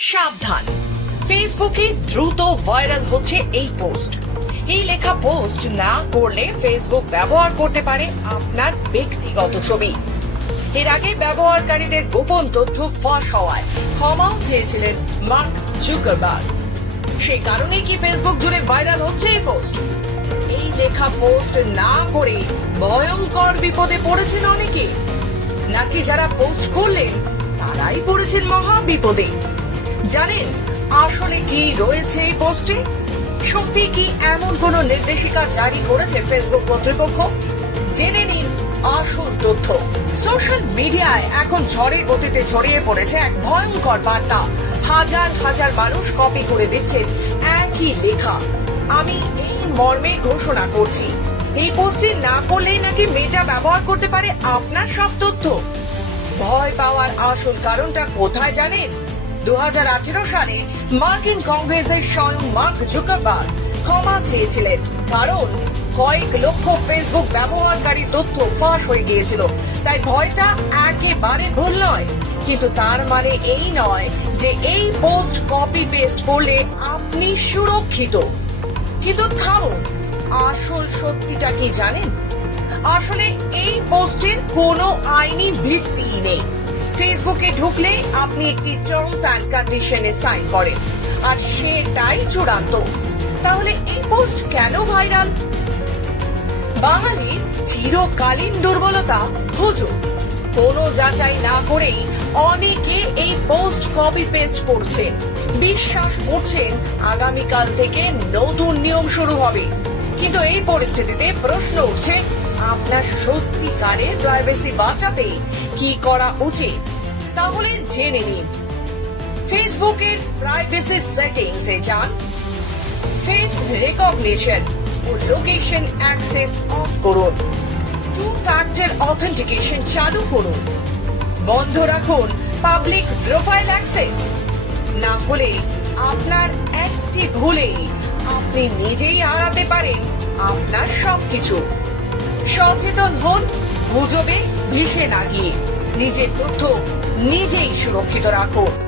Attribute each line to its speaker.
Speaker 1: সাবধান। ফেসবুকে দ্রুত ভাইরাল হচ্ছে এই পোস্ট। এই লেখা পোস্ট না করলে ফেসবুক ব্যবহার করতে পারে আপনার ব্যক্তিগত ছবি। এর আগে ব্যবহারকারীদের গোপন তথ্য ফাঁস হওয়ায় ক্ষমাও চেয়েছিলেন মার্ক জুকারবার্গ। সেই কারণে কি ফেসবুক জুড়ে ভাইরাল হচ্ছে এই পোস্ট? এই লেখা পোস্ট না করে ভয়ঙ্কর বিপদে পড়েছেন অনেকে। নাকি যারা পোস্ট করলেন, তারাই পড়েছেন মহা বিপদে জানেন, আসলে কি রয়েছে এই পোস্টে? সত্যি কি এমন কোন নির্দেশিকা জারি করেছে ফেসবুক কর্তৃপক্ষ? জেনে নিন আসল তথ্য। সোশ্যাল মিডিয়ায় এখন ঝড়ের গতিতে ছড়িয়ে পড়েছে এক ভয়ঙ্কর বার্তা। হাজার হাজার মানুষ কপি করে দিচ্ছেন একই লেখা। আমি এই মর্মে ঘোষণা করছি, এই পোস্টটি না করলেই নাকি মেটা ব্যবহার করতে পারে আপনার সব তথ্য। ভয় পাওয়ার আসল কারণটা কোথায় জানেন? দু হাজার আঠেরো সালে মার্কিন কংগ্রেসের স্বয়ং মার্ক জুকারবার্গ ক্ষমা চেয়েছিলেন। কারণ কয়েক লক্ষ ফেসবুক ব্যবহারকারী তথ্য ফাঁস হয়ে গিয়েছিল। তাই ভয়টা একেবারে ভুল নয়। কিন্তু তার মানে এই নয় যে এই পোস্ট কপি পেস্ট করলে আপনি সুরক্ষিত। কিন্তু থামুন, আসল সত্যিটা কি জানেন? আসলে এই পোস্টের কোনো আইনি ভিত্তি নেই। ফেসবুকে ঢুকলে আপনি একটি টার্মস অ্যান্ড কন্ডিশনে সাইন করেন। আর সেটাই চূড়ান্ত। তাহলে এই পোস্ট কেন ভাইরাল বাঙালির চিরকালীন দুর্বলতা হুজুর কোনো যাচাই না করেই অনেকে এই পোস্ট কপি পেস্ট করছে। বিশ্বাস করছেন আগামীকাল থেকে নতুন নিয়ম শুরু হবে। কিন্তু এই পরিস্থিতিতে প্রশ্ন উঠছে, আপনার সত্যিকারের প্রাইভেসি বাঁচাতে কি করা উচিত? তাহলে জেনে নিন। ফেসবুকের প্রাইভেসি সেটিংস এ যান। ফেস রেকগনিশন ও লোকেশন অ্যাক্সেস অফ করুন। টু ফ্যাক্টর অথেন্টিকেশন চালু করুন। বন্ধ রাখুন পাবলিক প্রোফাইল অ্যাক্সেস না হলে আপনার একটি ভুলেই আপনি নিজেই হারাতে পারেন আপনার সবকিছু। সচেতন হন, গুজবে ভেসে না গিয়ে। নিজের তথ্য নিজেই সুরক্ষিত রাখুন।